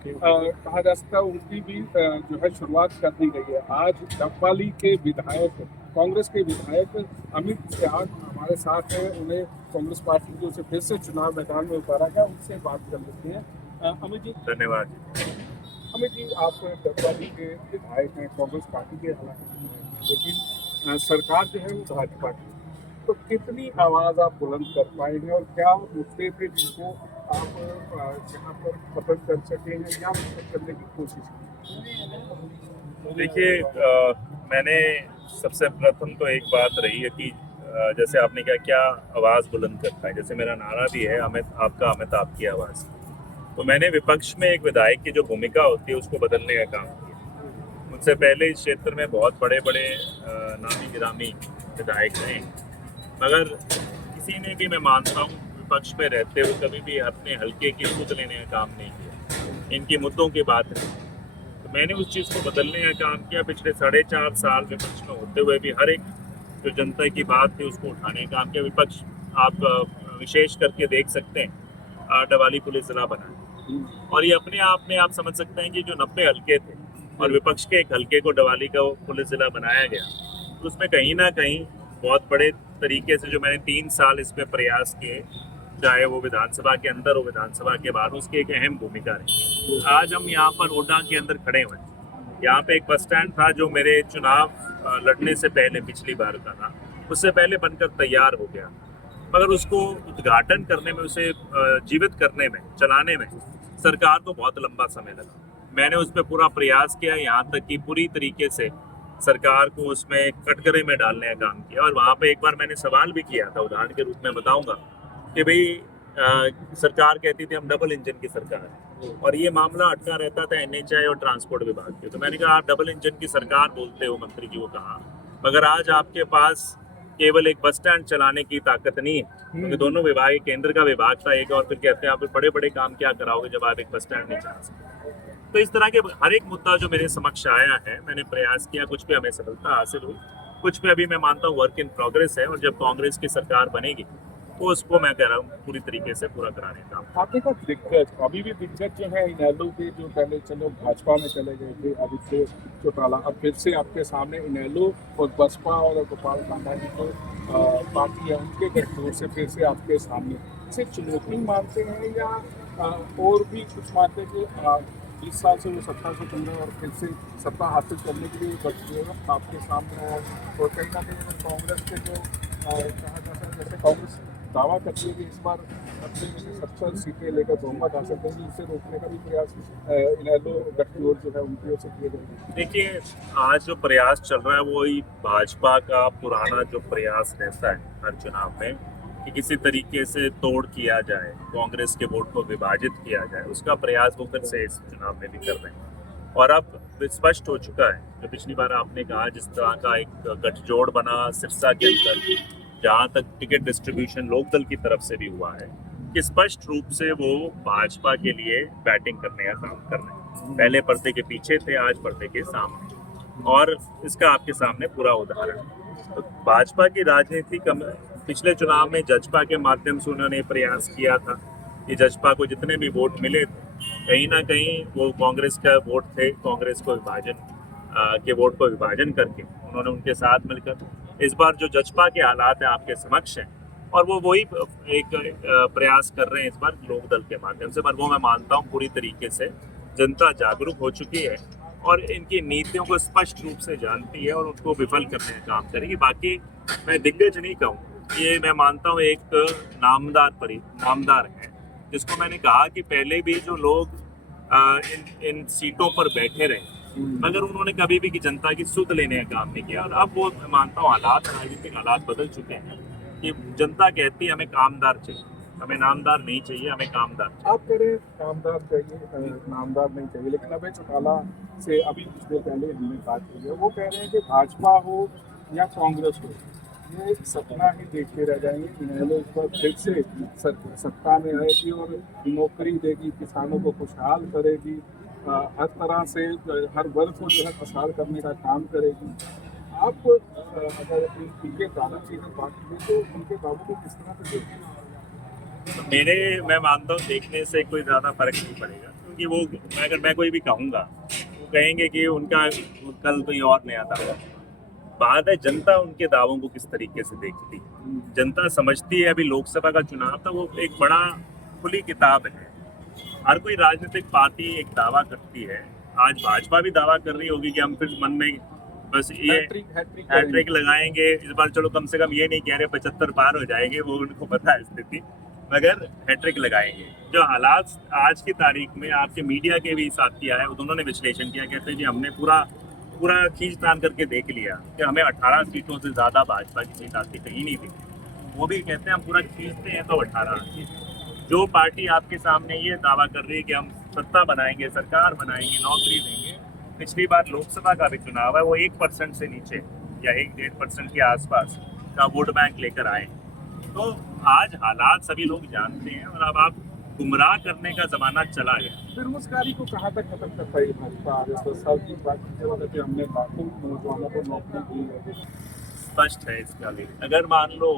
कहा जा सकता है उनकी भी जो है शुरुआत कर दी गई है। आज डबवाली के विधायक, कांग्रेस के विधायक अमित शाह हमारे साथ हैं। उन्हें कांग्रेस पार्टी की ओर से फिर से चुनाव मैदान में उतारा गया, उनसे बात कर लेते हैं। अमित जी, धन्यवाद। अमित जी, आप डबवाली के विधायक हैं, कांग्रेस पार्टी के हालांकि, लेकिन सरकार जो है वो भाजपा की। तो कितनी आवाज़ आप बुलंद कर पाएंगे और क्या मुद्दे थे जिनको आप यहाँ पर खत्म कर सके हैं या खत्म करने की कोशिश की? देखिए, मैंने सबसे प्रथम तो एक बात रही है कि जैसे आपने कहा क्या आवाज़ बुलंद करता है, जैसे मेरा नारा भी है अमित आपका अमित आपकी आवाज़। तो मैंने विपक्ष में एक विधायक की जो भूमिका होती है उसको बदलने का काम किया। मुझसे पहले इस क्षेत्र में बहुत बड़े बड़े नामी गिरामी विधायक रहे, मगर किसी ने भी, मैं मानता हूँ, विपक्ष में रहते हुए कभी भी अपने हल्के की सुध लेने का काम नहीं किया। इनके मुद्दों की बात है, तो मैंने उस चीज़ को बदलने का काम किया। पिछले 4.5 साल विपक्ष में होते हुए भी हर एक जो जनता की बात थी उसको उठाने का काम किया। विपक्ष आप विशेष करके देख सकते हैं, डवाली पुलिस जिला बना है, और ये अपने आप में आप समझ सकते हैं कि जो 90 हल्के थे और विपक्ष के एक हल्के को डवाली का पुलिस जिला बनाया गया, तो उसमें कहीं ना कहीं बहुत बड़े तरीके से जो मैंने 3 साल इसमें प्रयास किए, चाहे वो विधानसभा के अंदर हो विधानसभा के बाहर, उसकी एक अहम भूमिका रही। आज हम यहाँ पर ओडा के अंदर खड़े हुए हैं। यहाँ पे एक बस स्टैंड था जो मेरे चुनाव लड़ने से पहले पिछली बार का था, उससे पहले बनकर तैयार हो गया, मगर उसको उद्घाटन करने में, उसे जीवित करने में, चलाने में सरकार को बहुत लंबा समय लगा। मैंने उस पर पूरा प्रयास किया, यहाँ तक कि पूरी तरीके से सरकार को उसमें कटघरे में डालने का काम किया। और वहाँ पे एक बार मैंने सवाल भी किया था, उदाहरण के रूप में बताऊंगा, कि भाई सरकार कहती थी हम डबल इंजन की सरकार है, और ये मामला अटका रहता था एनएचआई और ट्रांसपोर्ट विभाग के। तो मैंने कहा आप डबल इंजन की सरकार बोलते हो, मंत्री जी को कहा, मगर आज आपके पास केवल एक बस स्टैंड चलाने की ताकत नहीं है, क्योंकि दोनों विभाग, केंद्र का विभाग था एक, और फिर कहते हैं आप बड़े बड़े काम क्या कराओगे जब आप एक बस स्टैंड नहीं चला सकते। तो इस तरह के हर एक मुद्दा जो मेरे समक्ष आया है, मैंने प्रयास किया, कुछ पे हमें सफलता हासिल हुई, कुछ पे अभी मैं मानता हूँ वर्क इन प्रोग्रेस है, और जब कांग्रेस की सरकार बनेगी तो उसको मैं कह रहा हूँ पूरी तरीके से पूरा कराने का। आपके पास दिग्गज, अभी भी दिग्गज जो है इनेलो के, जो पहले चलो भाजपा में चले गए थे, आदित्य चौटाला, अब फिर से आपके सामने इनेलो और बसपा और गोपाल कांडा की जो पार्टी है उनके गठजोड़ से फिर से आपके सामने, इसे चुनौती मानते हैं या और भी कुछ मानते हैं कि 20 साल से वो सत्ता से चल रहे हैं और फिर से सत्ता हासिल करने के लिए गठजोड़ आपके सामने है? और कहीं ना कहीं कांग्रेस के जो कहा जाता है, जैसे कांग्रेस दावा करती है कि इस बार अपने 70 सीटें लेकर बहुमत हासिल करेंगे, इसे रोकने का भी प्रयास इनेलो गठजोड़ जो है उनकी ओर से किए गए। देखिए, आज जो प्रयास चल रहा है वही भाजपा का पुराना जो प्रयास रहता है हर चुनाव में, कि किसी तरीके से तोड़ किया जाए, कांग्रेस के वोट को विभाजित किया जाए, उसका प्रयास वो फिर से इस चुनाव में भी कर रहे हैं। और अब स्पष्ट हो चुका है, जो पिछली बार आपने कहा जिस तरह का एक गठजोड़ बना सिरसा के अंदर, जहाँ तक टिकट डिस्ट्रीब्यूशन लोकदल की तरफ से भी हुआ है, कि स्पष्ट रूप से वो भाजपा के लिए बैटिंग करने का काम कर रहे हैं। पहले पर्दे के पीछे थे, आज पर्दे के सामने, और इसका आपके सामने पूरा उदाहरण है। तो भाजपा की राजनीति पिछले चुनाव में जजपा के माध्यम से उन्होंने प्रयास किया था कि जजपा को जितने भी वोट मिले थे, कहीं ना कहीं वो कांग्रेस का वोट थे, कांग्रेस को विभाजन के वोट को विभाजन करके उन्होंने उनके साथ मिलकर, इस बार जो जजपा के हालात हैं आपके समक्ष हैं, और वो वही एक प्रयास कर रहे हैं इस बार लोकदल के माध्यम से। पर वो मैं मानता हूँ पूरी तरीके से जनता जागरूक हो चुकी है और इनकी नीतियों को स्पष्ट रूप से जानती है और उनको विफल करने का काम करेगी। बाकी मैं दिग्गज नहीं कहूँ, ये मैं मानता हूँ एक नामदार है, जिसको मैंने कहा कि पहले भी जो लोग इन सीटों पर बैठे रहे, मगर उन्होंने कभी भी की जनता की सुध लेने का काम नहीं किया। और अब वो मैं मानता हूँ हालात, राजनीतिक हालात बदल चुके हैं कि जनता कहती है हमें कामदार चाहिए, हमें नामदार नहीं चाहिए, हमें कामदार चाहिए। आप कह रहे हैं नामदार चाहिए, नामदार नहीं चाहिए, लेकिन अभय चौटाला से अभी कुछ देर पहले हमने बात की है, वो कह रहे हैं कि भाजपा हो या कांग्रेस हो, ये सपना ही देखते रह जाएंगे। इनेलो इस पर फिर से सत्ता में आएगी और नौकरी देगी, किसानों को खुशहाल करेगी, हर तरह से हर वर्ग को जो है खुशहाल करने का काम करेगी। आप अगर इनके दावा की अगर बात करें तो उनके दावों को किस तरह से देखते हैं? तो मैं मानता हूँ देखने से कोई ज़्यादा फर्क नहीं पड़ेगा, कि वो अगर मैं कोई भी कहूँगा वो कहेंगे कि उनका कल कोई और नया दावा। बात है जनता उनके दावों को किस तरीके से देखती है। जनता समझती है अभी लोकसभा का चुनाव था, वो एक बड़ा खुली किताब है। हर कोई राजनीतिक पार्टी एक दावा करती है। आज भाजपा भी दावा कर रही होगी कि हम फिर मन में बस ये हैट्रिक लगाएंगे इस बार। चलो कम से कम ये नहीं कह रहे 75 पार हो जाएंगे, वो उनको पता है स्थिति, मगर हैट्रिक लगाएंगे। जो हालात आज की तारीख में आपके मीडिया के भी साथ किया है, उन्होंने विश्लेषण किया, कहते हैं जी हमने पूरा खींचतान करके देख लिया कि हमें 18 सीटों से ज़्यादा भाजपा की सीट आती कहीं नहीं दिखी। वो भी कहते हैं हम पूरा खींचते हैं तो 18। जो पार्टी आपके सामने ये दावा कर रही है कि हम सत्ता बनाएंगे, सरकार बनाएंगे, नौकरी देंगे, पिछली बार लोकसभा का भी चुनाव है वो 1% से नीचे या 1-1.5% के आसपास का वोट बैंक लेकर आए। तो आज हालात सभी लोग जानते हैं और अब आप गुमराह करने का जमाना चला गया। बेरोजगारी को कहाँ तक खत्म कर पाएगी भाजपा? आरएसएस साल की बात की हमने लाखों नौजवानों को नौकरी दी है। स्पष्ट है इसका भी। अगर मान लो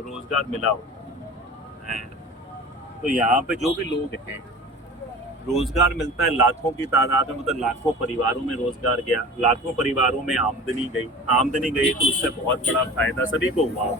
रोजगार मिला हो तो यहाँ पे जो भी लोग हैं, रोजगार मिलता है लाखों की तादाद में, मतलब लाखों परिवारों में रोजगार गया, लाखों परिवारों में आमदनी गई तो उससे बहुत बड़ा फायदा सभी को हुआ।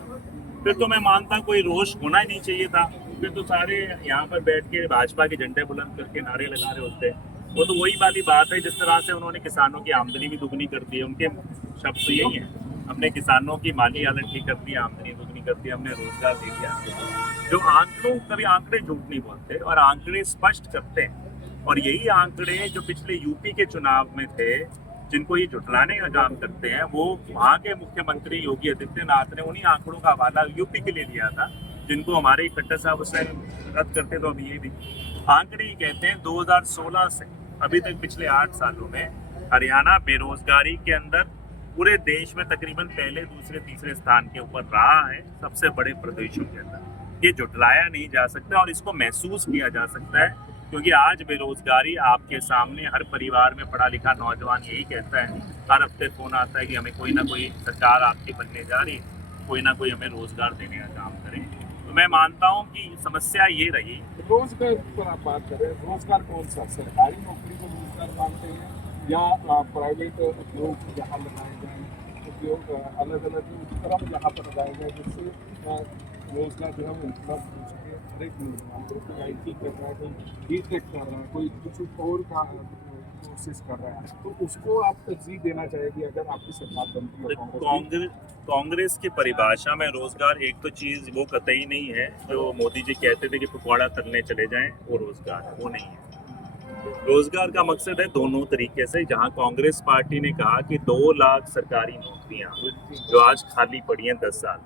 फिर तो मैं मानता कोई रोष होना ही नहीं चाहिए था। फिर तो सारे यहाँ पर बैठ के भाजपा के झंडे बुलंद करके नारे लगा रहे होते। वो तो वही वाली बात है जिस तरह से उन्होंने किसानों की आमदनी भी दुगनी कर दी है। उनके शब्द तो यही है, हमने किसानों की माली हालत ठीक कर दी, आमदनी दुगनी कर दी, हमने रोजगार दे दिया। जो आंकड़ों, कभी आंकड़े झूठ नहीं बोलते और आंकड़े स्पष्ट करते हैं। और यही आंकड़े जो पिछले यूपी के चुनाव में थे, जिनको ये झुठलाने का काम करते हैं, वो वहाँ के मुख्यमंत्री योगी आदित्यनाथ ने उन्हीं आंकड़ों का हवाला यूपी के लिए दिया था, जिनको हमारे खट्टर साहब उससे रद्द करते। तो अभी ये भी आंकड़े ही कहते हैं 2016 से अभी तक पिछले 8 सालों में हरियाणा बेरोजगारी के अंदर पूरे देश में तकरीबन पहले, दूसरे, तीसरे स्थान के ऊपर रहा है, सबसे बड़े प्रदेशों के अंदर। ये झुठलाया नहीं जा सकता और इसको महसूस किया जा सकता है, क्योंकि आज बेरोजगारी आपके सामने, हर परिवार में पढ़ा लिखा नौजवान यही कहता है, हर हफ्ते फोन आता है कि हमें कोई ना कोई सरकार आपकी बनने जा रही है, कोई ना कोई हमें रोजगार देने का काम करे। तो मैं मानता हूँ कि समस्या ये रही। रोजगार पर आप बात करें, रोजगार कौन सा? सरकारी नौकरी को रोजगार मानते हैं या प्राइवेट उद्योग जहाँ लगाए जाए, उद्योग अलग अलग उपक्रम जहाँ पर लगाए जाए, जिससे रोजगार जो है वो उपलब्ध हो सके हर एक नौजवान को। कोई IT कर रहा है, कोई B.Tech कर रहा है, कोई कुछ और का कोर्सेज कर रहा है, तो उसको आप तरजीह देना चाहेगी अगर आपकी सरकार बनती है? कांग्रेस की परिभाषा में रोजगार एक तो चीज वो कतई नहीं है जो मोदी जी कहते थे कि पकौड़ा तलने चले जाएं, वो रोजगार है, वो नहीं है। रोजगार का मकसद है दोनों तरीके से। जहां कांग्रेस पार्टी ने कहा कि 2 लाख सरकारी नौकरियां जो आज खाली पड़ी हैं 10 साल,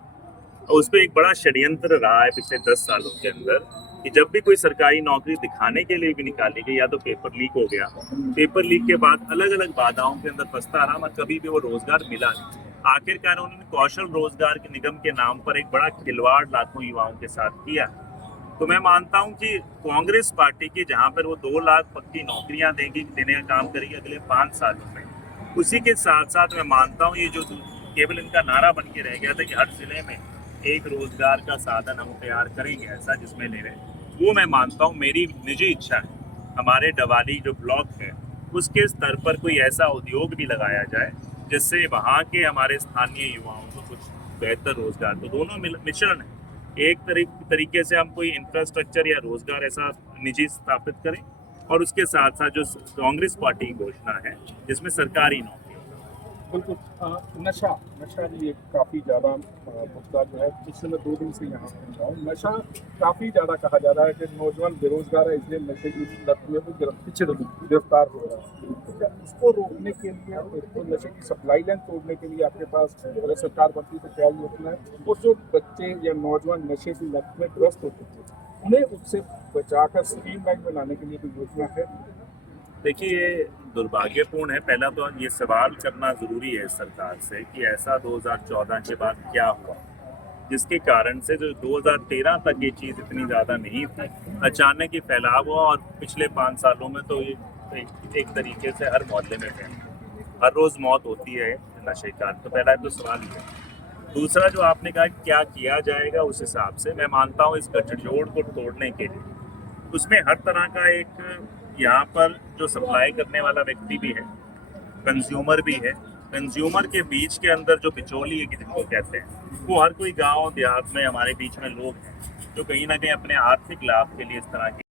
और उस पर एक बड़ा षड्यंत्र रहा है पिछले 10 सालों के अंदर कि जब भी कोई सरकारी नौकरी दिखाने के लिए भी निकाली गई, या तो पेपर लीक हो गया, पेपर लीक के बाद अलग अलग बाधाओं के अंदर फंसता रहा, मगर कभी भी वो रोजगार मिला नहीं। आखिरकार उन्होंने कौशल रोजगार के निगम के नाम पर एक बड़ा खिलवाड़ लाखों युवाओं के साथ किया। तो मैं मानता हूं कि कांग्रेस पार्टी की जहां पर वो 2 लाख पक्की नौकरियां देने का काम करेगी अगले 5 सालों में, उसी के साथ साथ मैं मानता हूं ये जो केवल इनका नारा बन के रह गया था कि हर जिले में एक रोजगार का साधन हम तैयार करेंगे ऐसा जिसमें ले रहे, वो मैं मानता हूँ, मेरी निजी इच्छा है हमारे डवाली जो ब्लॉक है उसके स्तर पर कोई ऐसा उद्योग भी लगाया जाए जिससे वहाँ के हमारे स्थानीय युवाओं को कुछ बेहतर रोजगार। तो दोनों मिश्रण है। एक तरीके से हम कोई इंफ्रास्ट्रक्चर या रोजगार ऐसा निजी स्थापित करें, और उसके साथ साथ जो कांग्रेस पार्टी की घोषणा है जिसमें सरकारी नौकरी। बिल्कुल। नशा भी एक काफ़ी ज़्यादा मुद्दा जो है, पिछले 2 दिन से यहाँ पर हूँ। नशा काफ़ी ज़्यादा कहा जा रहा है कि नौजवान बेरोजगार है, इसलिए नशे की लत में वो गिरफ्तार हो रहा है। तो क्या उसको रोकने के लिए, तो नशे की सप्लाई लाइन तोड़ने के लिए आपके पास अगर सरकार बनती तो क्या योजना है? और जो बच्चे या नौजवान नशे की लत में ग्रस्त होते थे, उन्हें उससे बचाकर स्ट्रीमलाइन बनाने के लिए कोई योजना है? देखिए, ये दुर्भाग्यपूर्ण है। पहला तो ये सवाल करना ज़रूरी है सरकार से कि ऐसा 2014 के बाद क्या हुआ जिसके कारण से जो 2013 तक ये चीज़ इतनी ज़्यादा नहीं थी, अचानक ही फैलाव हुआ। और पिछले 5 सालों में तो ये एक तरीके से हर मोहल्ले में फैला, हर रोज़ मौत होती है नशे का। तो पहला तो सवाल ये है। दूसरा जो आपने कहा क्या किया जाएगा, उस हिसाब से मैं मानता हूँ इस गठजोड़ को तोड़ने के लिए उसमें हर तरह का एक यहाँ पर जो सप्लाई करने वाला व्यक्ति भी है, कंज्यूमर भी है, कंज्यूमर के बीच के अंदर जो बिचौलिए की जिनको कहते हैं, वो हर कोई गांव देहात में हमारे बीच में लोग हैं जो कहीं ना कहीं अपने आर्थिक लाभ के लिए इस तरह की,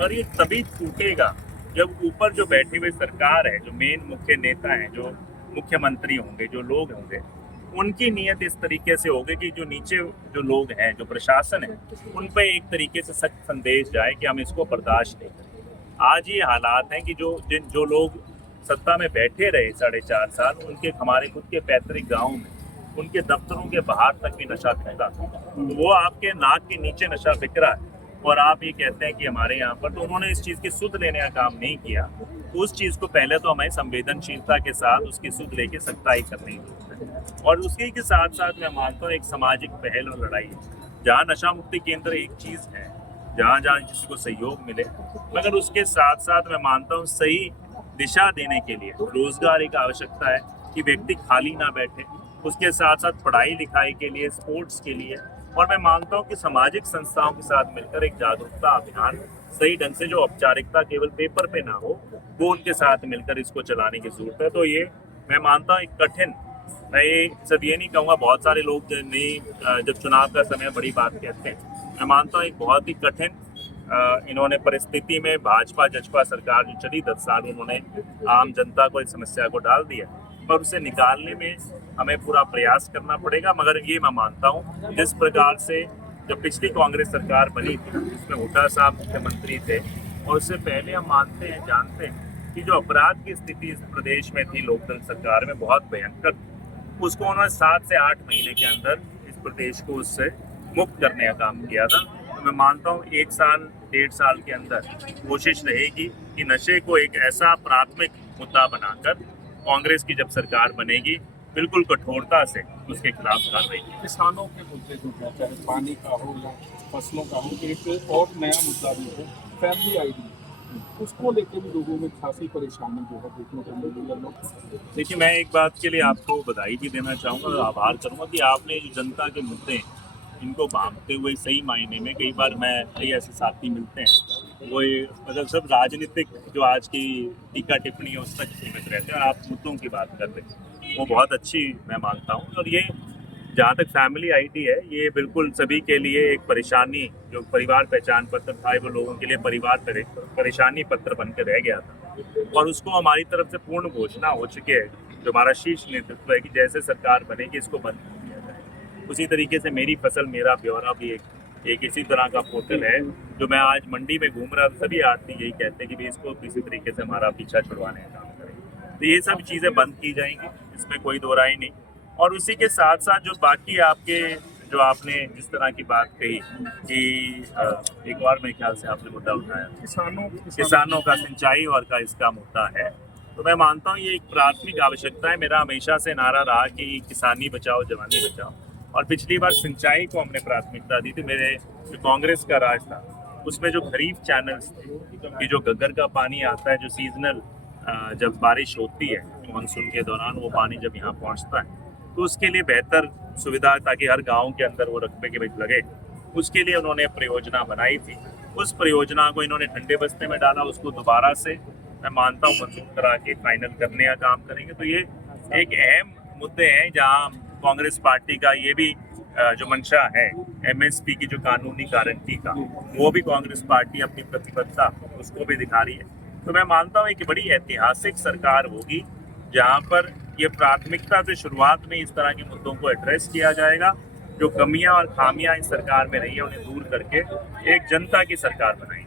और ये तभी टूटेगा जब ऊपर जो बैठी हुई सरकार है, जो मेन मुख्य नेता हैं, जो मुख्यमंत्री होंगे, जो लोग होंगे, उनकी नीयत इस तरीके से होगी कि जो नीचे जो लोग हैं, जो प्रशासन है, उन पर एक तरीके से सख्त संदेश जाए कि हम इसको बर्दाश्त नहीं करें। आज ये हालात हैं कि जो लोग सत्ता में बैठे रहे 4.5 साल, उनके हमारे खुद के पैतृक गाँव में, उनके दफ्तरों के बाहर तक भी नशा बिकता, तो वो आपके नाक के नीचे नशा बिक रहा है और आप ये कहते हैं कि हमारे यहाँ पर, तो उन्होंने इस चीज़ की सुध लेने का काम नहीं किया। तो उस चीज़ को पहले तो हमें संवेदनशीलता के साथ उसकी सुध लेके सख्ताई करनी है, और उसके के साथ साथ मैं मानता हूँ एक सामाजिक पहल और लड़ाई है। जहाँ नशा मुक्ति केंद्र एक चीज़ है, जहाँ जहाँ किसी को सहयोग मिले, मगर उसके साथ साथ मैं मानता हूँ सही दिशा देने के लिए रोजगार की आवश्यकता है कि व्यक्ति खाली ना बैठे, उसके साथ साथ पढ़ाई लिखाई के लिए, स्पोर्ट्स के लिए, और मैं मानता हूँ कि सामाजिक संस्थाओं के साथ मिलकर एक जागरूकता अभियान सही ढंग से, जो औपचारिकता केवल पेपर पे ना हो, वो उनके साथ मिलकर इसको चलाने की जरूरत है। तो ये मैं मानता हूँ एक कठिन, मैं ये सब ये नहीं कहूँगा, बहुत सारे लोग नहीं जब चुनाव का समय बड़ी बात कहते हैं, मैं मानता हूँ एक बहुत ही कठिन इन्होंने परिस्थिति में भाजपा जजपा सरकार जो चली 10 साल, उन्होंने आम जनता को इस समस्या को डाल दिया, पर उसे निकालने में हमें पूरा प्रयास करना पड़ेगा। मगर ये मैं मानता हूँ जिस प्रकार से जब पिछली कांग्रेस सरकार बनी थी, जिसमें हुड्डा साहब मुख्यमंत्री थे, और उससे पहले हम मानते हैं, जानते हैं कि जो अपराध की स्थिति इस प्रदेश में थी लोकदल सरकार में, बहुत भयंकर, उसको उन्होंने 7 से 8 महीने के अंदर इस प्रदेश को उससे मुक्त करने का काम किया था। तो मैं मानता हूँ 1 साल 1.5 साल के अंदर कोशिश रहेगी कि नशे को एक ऐसा प्राथमिक मुद्दा बनाकर कांग्रेस की जब सरकार बनेगी, बिल्कुल कठोरता से उसके खिलाफ कार्रवाई की। किसानों के मुद्दे जो है, चाहे पानी का हो या फसलों का हो, एक और नया मुद्दा भी है फैमिली आईडी, उसको लेकर भी लोगों में खासी परेशानी जो है देखने को मिल रही है। देखिए, मैं एक बात के लिए आपको बधाई भी देना चाहूँगा और आभार करूँगा कि आपने जो जनता के मुद्दे हैं, इनको भांपते हुए सही मायने में, कई बार मैं कई ऐसे साथी मिलते हैं, वो मतलब सब राजनीतिक जो आज की टीका टिप्पणी है उस तक सीमित रहते हैं, और आप मुद्दों की बात कर रहे हैं, वो बहुत अच्छी मैं मानता हूँ। और ये जहाँ तक फैमिली आईडी है, ये बिल्कुल सभी के लिए एक परेशानी, जो परिवार पहचान पत्र था, वो लोगों के लिए परिवार परेशानी पत्र बन के रह गया था, और उसको हमारी तरफ से पूर्ण घोषणा हो चुकी है, जो हमारा शीर्ष नेतृत्व है कि जैसे सरकार बनेगी इसको बंद किया जाए। उसी तरीके से मेरी फसल मेरा ब्यौरा भी एक इसी तरह का पोर्टल है, जो मैं आज मंडी में घूम रहा, सभी आदमी यही कहते हैं कि भाई इसको किसी तरीके से हमारा पीछा छुड़वाने का काम करें। तो ये सब चीज़ें बंद की जाएंगी, इसमें कोई दो राय नहीं। और उसी के साथ साथ जो बाकी आपके, जो आपने जिस तरह की बात कही कि एक और मेरे ख्याल से आपने मुद्दा उठाया किसानों का सिंचाई और का इसका मुद्दा है, तो मैं मानता हूँ ये एक प्राथमिक आवश्यकता है। मेरा हमेशा से नारा रहा कि किसानी बचाओ जवानी बचाओ, और पिछली बार सिंचाई को हमने प्राथमिकता दी थी। मेरे जो कांग्रेस का राज था उसमें जो खरीफ चैनल्स थे, कि जो गग्गर का पानी आता है, जो सीजनल जब बारिश होती है मानसून के दौरान, वो पानी जब यहाँ पहुँचता है, तो उसके लिए बेहतर सुविधा, ताकि हर गांव के अंदर वो रकबे के बीच लगे, उसके लिए उन्होंने परियोजना बनाई थी। उस परियोजना को इन्होंने ठंडे बस्ते में डाला, उसको दोबारा से मैं मानता हूँ मंजूर करा के फाइनल करने का काम करेंगे। तो ये एक अहम मुद्दे हैं जहाँ कांग्रेस पार्टी का ये भी जो मंशा है MSP की, जो कानूनी गारंटी का, वो भी कांग्रेस पार्टी अपनी प्रतिबद्धता उसको भी दिखा रही है। तो मैं मानता हूँ कि बड़ी ऐतिहासिक सरकार होगी जहाँ पर ये प्राथमिकता से शुरुआत में इस तरह के मुद्दों को एड्रेस किया जाएगा, जो कमियां और खामियां इस सरकार में रही है उन्हें दूर करके एक जनता की सरकार बनाई।